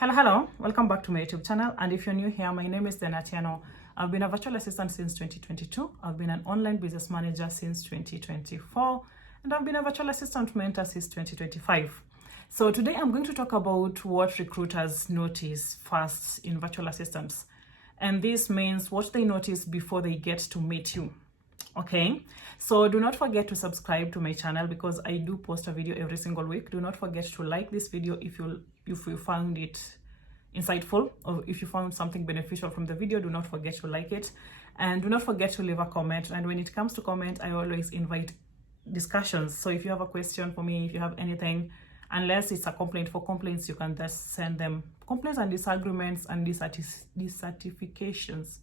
Hello, welcome back to my YouTube channel. And if you're new here, my name is Denatiano. I've been a virtual assistant since 2022. I've been an online business manager since 2024. And I've been a virtual assistant mentor since 2025. So today I'm going to talk about what recruiters notice first in virtual assistants. And this means what they notice before they get to meet you. Okay, so do not forget to subscribe to my channel because I do post a video every single week. Do not forget to like this video if you found it insightful, or if you found something beneficial from the video. Do not forget to like it, and do not forget to leave a comment. And when it comes to comment, I always invite discussions. So if you have a question for me, if you have anything, unless it's a complaint, for complaints you can just send them. Complaints and disagreements and dissatisfactions.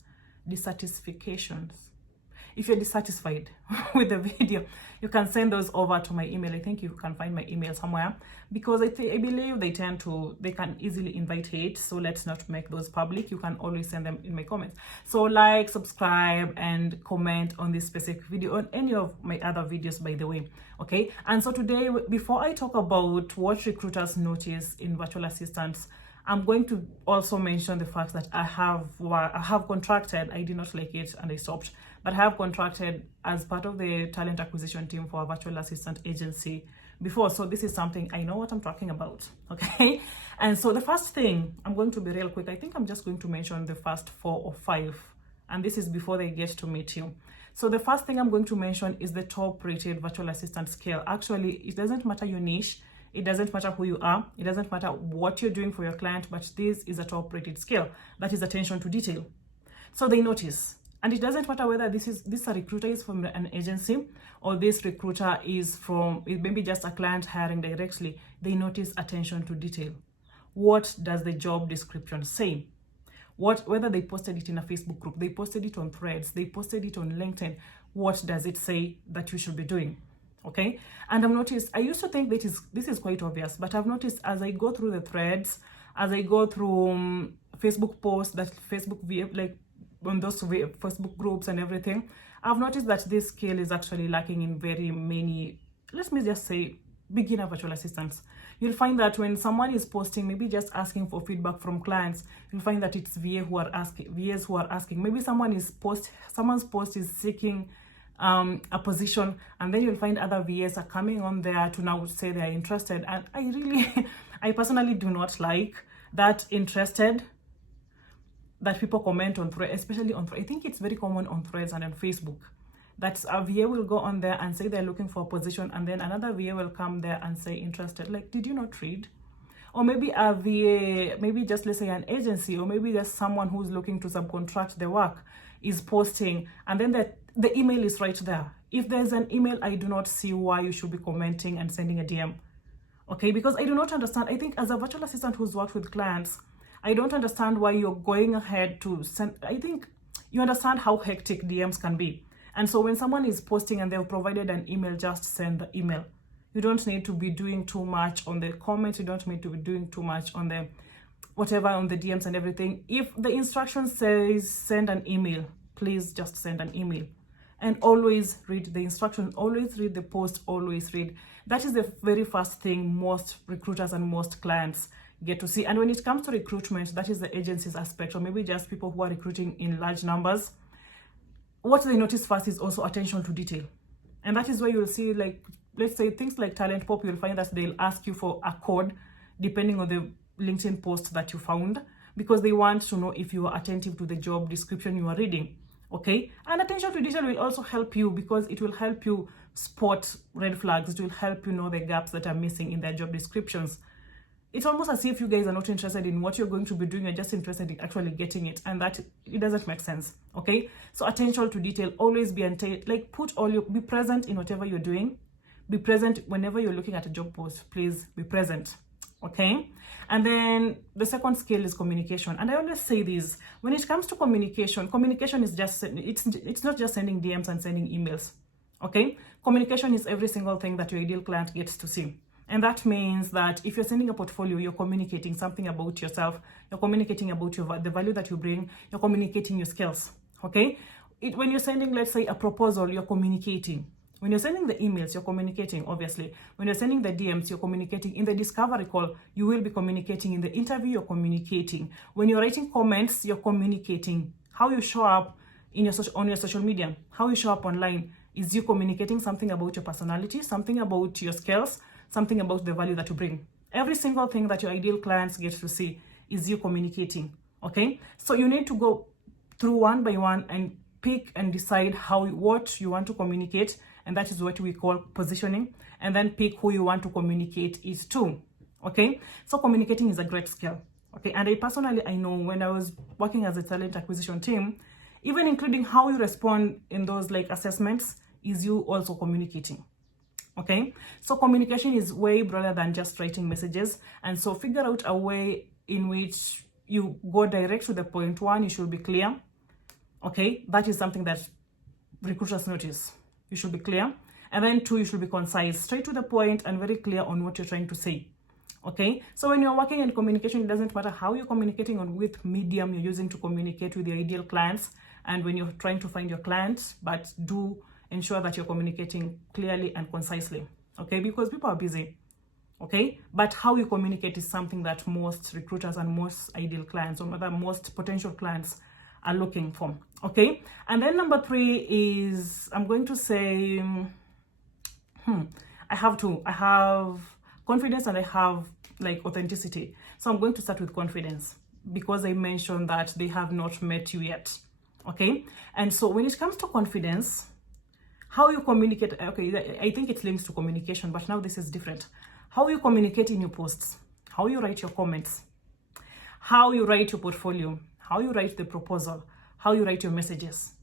If you're dissatisfied with the video, you can send those over to my email. I think you can find my email somewhere, because I believe they can easily invite hate. So let's not make those public. You can always send them in my comments. So like, subscribe, and comment on this specific video, on any of my other videos, by the way. Okay. And so today, before I talk about what recruiters notice in virtual assistants, I'm going to also mention the fact that I have contracted. I did not like it and I stopped, but I have contracted as part of the talent acquisition team for a virtual assistant agency before. So this is something I know what I'm talking about. Okay. And so the first thing, I'm going to be real quick. I think I'm just going to mention the first 4 or 5, and this is before they get to meet you. So the first thing I'm going to mention is the top rated virtual assistant scale. Actually, it doesn't matter your niche. It doesn't matter who you are. It doesn't matter what you're doing for your client, but this is a top rated scale. That is attention to detail. So they notice. And it doesn't matter whether this recruiter is from an agency, or this recruiter is from maybe just a client hiring directly. They notice attention to detail. What does the job description say? Whether they posted it in a Facebook group, they posted it on Threads, they posted it on LinkedIn. What does it say that you should be doing? Okay. And I've noticed, I used to think this is quite obvious, but I've noticed as I go through the threads, as I go through Facebook posts, that Facebook, like on those Facebook groups and everything, I've noticed that this skill is actually lacking in very many, let me just say, beginner virtual assistants. You'll find that when someone is posting, maybe just asking for feedback from clients, you'll find that it's VAs who are asking. Maybe someone's post is seeking a position, and then you'll find other VAs are coming on there to now say they are interested. And I personally do not like that interested, that people comment on Threads, especially on Threads. I think it's very common on Threads and on Facebook, that a VA will go on there and say they're looking for a position, and then another VA will come there and say interested. Like, did you not read? Or maybe a VA, maybe just, let's say, an agency, or maybe just someone who's looking to subcontract the work is posting, and then the email is right there. If there's an email, I do not see why you should be commenting and sending a DM. Okay, because I do not understand. I think as a virtual assistant who's worked with clients, I don't understand why you're going ahead to send. I think you understand how hectic DMs can be. And so when someone is posting and they've provided an email, just send the email. You don't need to be doing too much on the comments. You don't need to be doing too much on the whatever, on the DMs and everything. If the instruction says send an email, please just send an email. And always read the instructions, always read the post, always read. That is the very first thing most recruiters and most clients get to see. And when it comes to recruitment, that is the agency's aspect, or maybe just people who are recruiting in large numbers. What they notice first is also attention to detail. And that is where you'll see, like, let's say things like Talent Pop, you'll find that they'll ask you for a code depending on the LinkedIn post that you found, because they want to know if you are attentive to the job description you are reading. Okay. And attention to detail will also help you, because it will help you spot red flags. It will help you know the gaps that are missing in their job descriptions. It's almost as if you guys are not interested in what you're going to be doing. You're just interested in actually getting it, and that it doesn't make sense. Okay. So attention to detail, always be be present in whatever you're doing. Be present whenever you're looking at a job post. Please be present. Okay. And then the second skill is communication. And I always say this, when it comes to communication is just, it's not just sending DMs and sending emails. Okay. Communication is every single thing that your ideal client gets to see. And that means that if you're sending a portfolio, you're communicating something about yourself. You're communicating about the value that you bring. You're communicating your skills. Okay. When you're sending, let's say, a proposal, you're communicating. When you're sending the emails, you're communicating, obviously. When you're sending the DMs, you're communicating. In the discovery call, you will be communicating. In the interview, you're communicating. When you're writing comments, you're communicating. How you show up on your social media, how you show up online, is you communicating something about your personality, something about your skills, something about the value that you bring. Every single thing that your ideal clients get to see is you communicating, okay? So you need to go through one by one and pick and decide what you want to communicate, and that is what we call positioning, and then pick who you want to communicate it to, okay? So communicating is a great skill, okay? And I know when I was working as a talent acquisition team, even including how you respond in those like assessments, is you also communicating, okay? So communication is way broader than just writing messages, and so figure out a way in which you go direct to the point. One, you should be clear, okay? That is something that recruiters notice. You should be clear. And then two, you should be concise, straight to the point and very clear on what you're trying to say, okay? So when you're working in communication, it doesn't matter how you're communicating or with medium you're using to communicate with your ideal clients, and when you're trying to find your clients, but do ensure that you're communicating clearly and concisely, okay? Because people are busy, okay? But how you communicate is something that most recruiters and most ideal clients, or rather most potential clients, are looking for, okay? And then number three is, I'm going to say, I have confidence and I have like authenticity. So I'm going to start with confidence because I mentioned that they have not met you yet, okay? And so when it comes to confidence, how you communicate, okay, I think it links to communication, but now this is different. How you communicate in your posts, how you write your comments, how you write your portfolio, how you write the proposal, how you write your messages.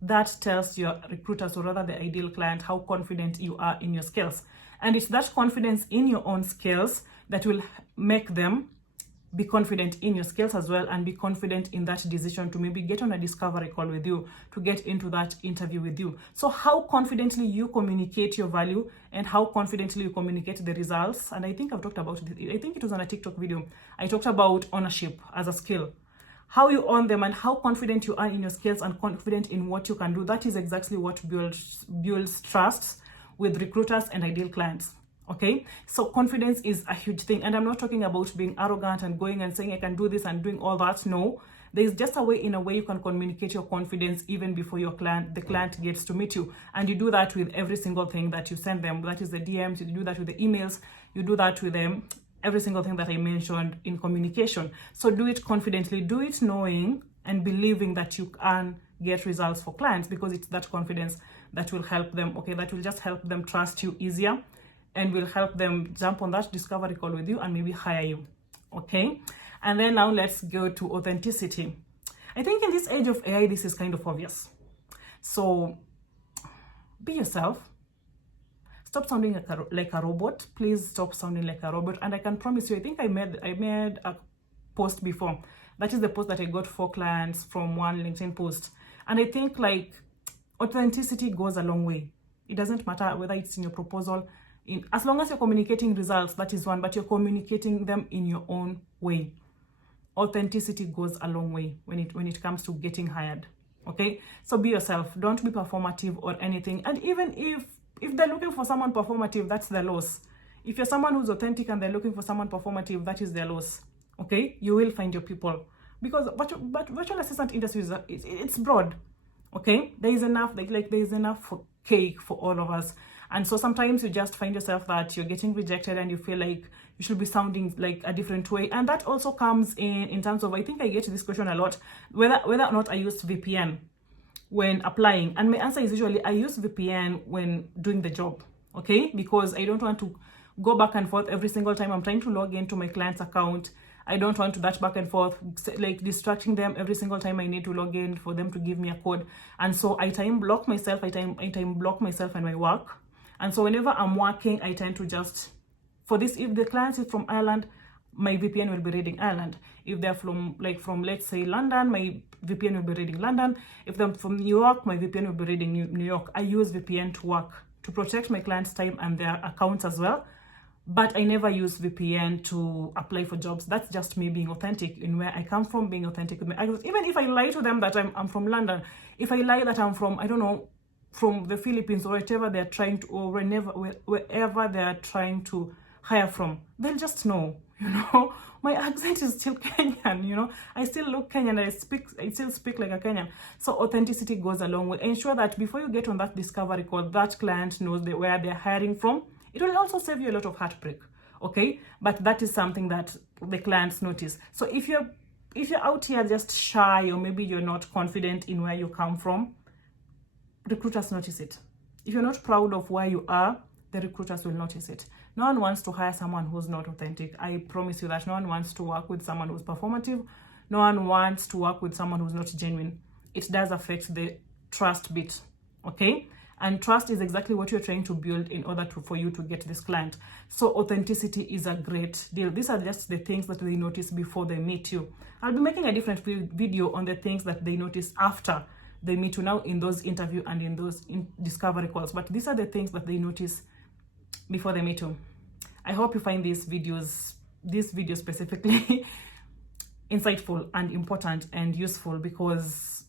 That tells your recruiters, or rather the ideal client, how confident you are in your skills. And it's that confidence in your own skills that will make them be confident in your skills as well, and be confident in that decision to maybe get on a discovery call with you, to get into that interview with you. So how confidently you communicate your value and how confidently you communicate the results. And I think I've talked about it. I think it was on a TikTok video. I talked about ownership as a skill. How you own them and how confident you are in your skills and confident in what you can do. That is exactly what builds trust with recruiters and ideal clients. Okay, so confidence is a huge thing, and I'm not talking about being arrogant and going and saying I can do this and doing all that. No, there's just a way you can communicate your confidence even before the client gets to meet you, and you do that with every single thing that you send them. That is the DMs, you do that with the emails, you do that with them, every single thing that I mentioned in communication. So do it confidently, do it knowing and believing that you can get results for clients, because it's that confidence that will help them, okay, that will just help them trust you easier and will help them jump on that discovery call with you and maybe hire you, okay? And then now let's go to authenticity. I think in this age of AI, this is kind of obvious. So be yourself. Stop sounding like a robot. Please stop sounding like a robot. And I can promise you, I think I made a post before. That is the post that I got 4 clients from one LinkedIn post. And I think like authenticity goes a long way. It doesn't matter whether it's in your proposal, as long as you're communicating results, that is one, but you're communicating them in your own way. Authenticity goes a long way when it comes to getting hired, okay? So be yourself. Don't be performative or anything. And even if they're looking for someone performative, that's their loss. If you're someone who's authentic and they're looking for someone performative, that is their loss, okay? You will find your people, because but virtual assistant industry it's broad, okay? There is enough, like there is enough for cake for all of us. And so sometimes you just find yourself that you're getting rejected and you feel like you should be sounding like a different way. And that also comes in terms of, I think I get this question a lot, whether or not I use VPN when applying. And my answer is usually I use VPN when doing the job, okay? Because I don't want to go back and forth every single time I'm trying to log into my client's account. I don't want that back and forth, like distracting them every single time I need to log in for them to give me a code. And so I time block myself and my work. And so whenever I'm working, I tend to just, for this, if the client is from Ireland, my VPN will be reading Ireland. If they're from let's say London, my VPN will be reading London. If they're from New York, my VPN will be reading New York. I use VPN to work, to protect my clients' time and their accounts as well. But I never use VPN to apply for jobs. That's just me being authentic in where I come from, being authentic with my accents. Even if I lie to them that I'm from London, if I lie that I'm from, I don't know, from the Philippines or wherever they're trying to, or wherever they're trying to hire from, they'll just know, you know. My accent is still Kenyan, you know. I still look Kenyan, I still speak like a Kenyan. So authenticity goes a long way. Ensure that before you get on that discovery call, that client knows where they're hiring from. It will also save you a lot of heartbreak, okay? But that is something that the clients notice. So if you're out here just shy, or maybe you're not confident in where you come from, recruiters notice it. If you're not proud of where you are, the recruiters will notice it. No one wants to hire someone who's not authentic. I promise you that. No one wants to work with someone who's performative. No one wants to work with someone who's not genuine. It does affect the trust bit, okay? And trust is exactly what you're trying to build in order for you to get this client. So authenticity is a great deal. These are just the things that they notice before they meet you. I'll be making a different video on the things that they notice after they meet you, now in those interview and in those discovery calls. But these are the things that they notice before they meet you. I hope you find this video specifically insightful and important and useful, because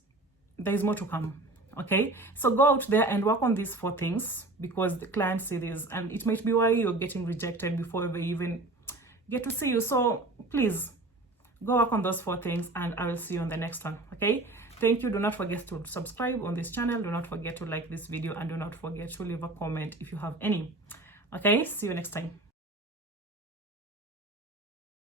there is more to come, okay? So go out there and work on these 4 things, because the clients see this, and it might be why you're getting rejected before they even get to see you. So please go work on those 4 things, and I will see you on the next one, okay? Thank you. Do not forget to subscribe on this channel. Do not forget to like this video, and do not forget to leave a comment if you have any. Okay, see you next time.